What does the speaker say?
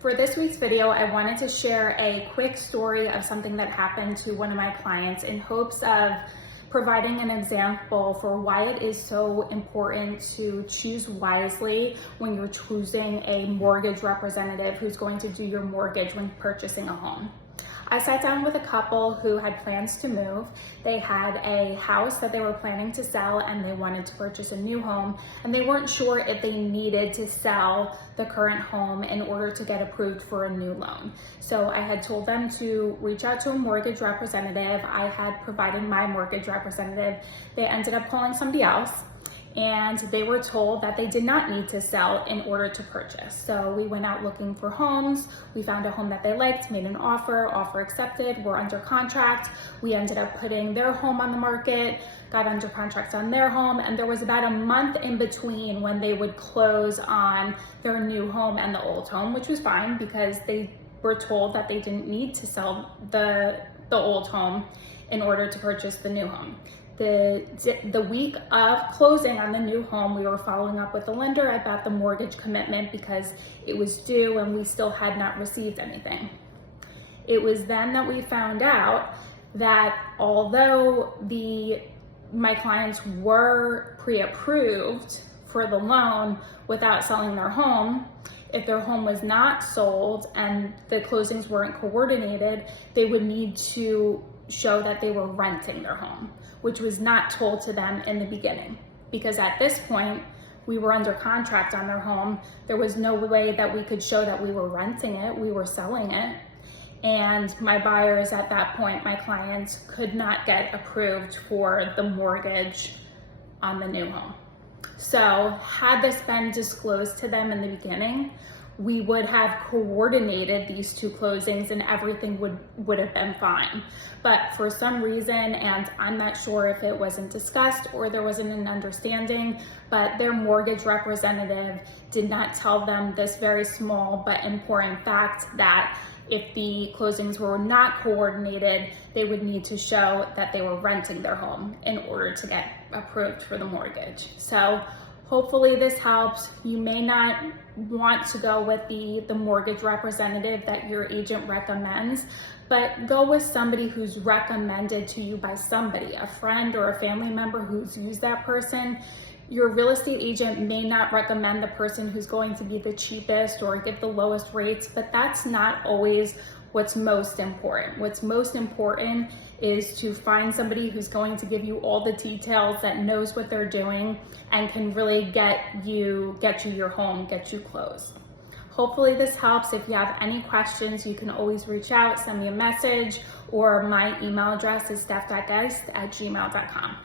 For this week's video, I wanted to share a quick story of something that happened to one of my clients in hopes of providing an example for why it is so important to choose wisely when you're choosing a mortgage representative who's going to do your mortgage when purchasing a home. I sat down with a couple who had plans to move. They had a house that they were planning to sell and they wanted to purchase a new home, and they weren't sure if they needed to sell the current home in order to get approved for a new loan. So I had told them to reach out to a mortgage representative. I had provided my mortgage representative. They ended up calling somebody else, and they were told that they did not need to sell in order to purchase. So we went out looking for homes. We found a home that they liked, made an offer accepted, we're under contract. We ended up putting their home on the market, got under contract on their home, and there was about a month in between when they would close on their new home and the old home, which was fine because they were told that they didn't need to sell the old home in order to purchase the new home. The week of closing on the new home, we were following up with the lender about the mortgage commitment because it was due and we still had not received anything. It was then that we found out that although my clients were pre-approved for the loan without selling their home, if their home was not sold and the closings weren't coordinated, they would need to show that they were renting their home, which was not told to them in the beginning. Because at this point, we were under contract on their home. There was no way that we could show that we were renting it, we were selling it. And my buyers at that point, my clients, could not get approved for the mortgage on the new home. So had this been disclosed to them in the beginning, we would have coordinated these two closings and everything would have been fine. But for some reason, and I'm not sure if it wasn't discussed or there wasn't an understanding, but their mortgage representative did not tell them this very small but important fact that if the closings were not coordinated, they would need to show that they were renting their home in order to get approved for the mortgage. So hopefully this helps. You may not want to go with the mortgage representative that your agent recommends, but go with somebody who's recommended to you by somebody, a friend or a family member who's used that person. Your real estate agent may not recommend the person who's going to be the cheapest or give the lowest rates, but that's not always what's most important. What's most important is to find somebody who's going to give you all the details, that knows what they're doing, and can really get you your home, get you closed. Hopefully this helps. If you have any questions, you can always reach out, send me a message, or my email address is steph.geist@gmail.com.